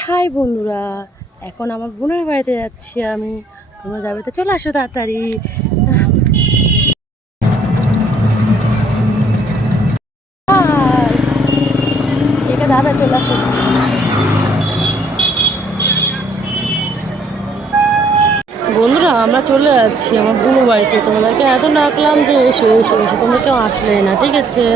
High বন্ধুরা, এখন আমার বোনের বাড়িতে যাচ্ছি আমি। তোমরা যাবে তো চলে আসো তাড়াতাড়ি। কে যাবে চলে আসো। বন্ধুরা আমরা চলে যাচ্ছি আমার বোনের বাড়িতে। তোমাদেরকে এত ডাকলাম যে এসো এসো এসো, তোমরা কেউ আসলে না, ঠিক আছে?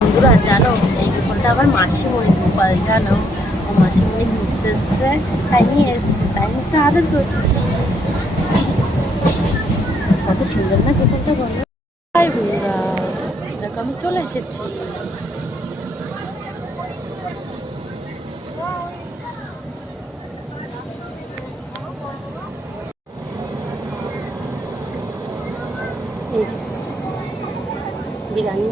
বন্ধুরা জানো, এই গোপালটা আবার মাসিমণি গোপাল, জানো? ও মাসিমণি ঘুরতে এসছে, তাই নিয়ে এসছে, তাই আমি একটু আদর করছি। কত সুন্দর না গোপালটা, বলো? হাই বন্ধুরা, দেখো আমি চলে এসেছি। এই যে বিরিয়ানি,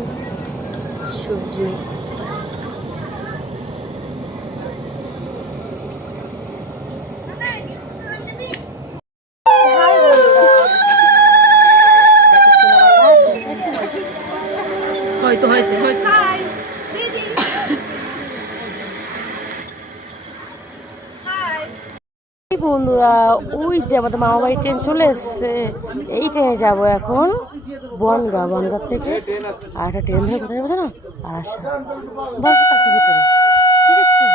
সবজি, হয়তো হয়েছে হয়েছে। বন্ধুরা ওই যে আমাদের মামা বাড়ি ট্রেন চলে এসছে, এই ট্রেনে যাবো এখন বনগাঁ। বনগাঁ থেকে আর একটা ট্রেন ধরে কোথায় যাবো জানো? আর আসা বস তার ভিতরে, ঠিক আছে?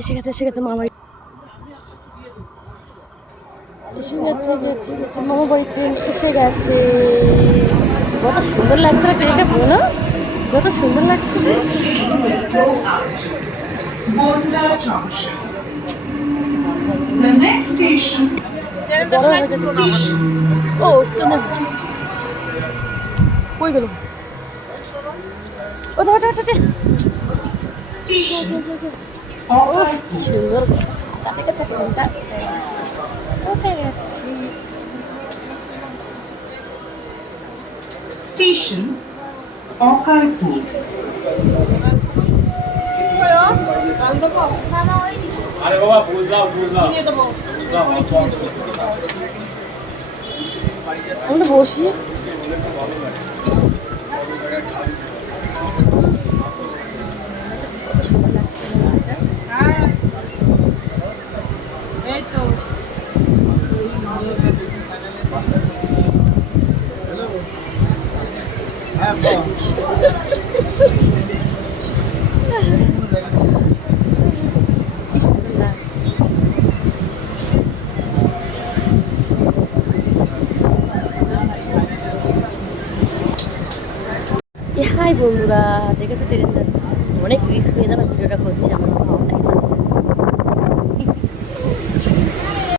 এসে গেছে এসে গেছে মামা বাড়ি, এসে গেছে গেছে গেছে মামা বাড়ির ট্রেন এসে গেছে। কত সুন্দর লাগছে না ট্রেনটা, বলো? কত সুন্দর লাগছে। The next station. ও তো না, কই গেল? ওটা ওটা ওটা Station. সুন্দর তাদের কাছে ট্রেনটা কোথায় যাচ্ছি। Station. Okaipur. আরে বাবা বুঝলাম আমরা বসি। কত সুন্দর লাগছে এই তো। হাই বন্ধুরা, দেখেছো ট্রেন যাচ্ছে, অনেক রিস্ক নিয়ে যাবে ভিডিওটা করছি আমার।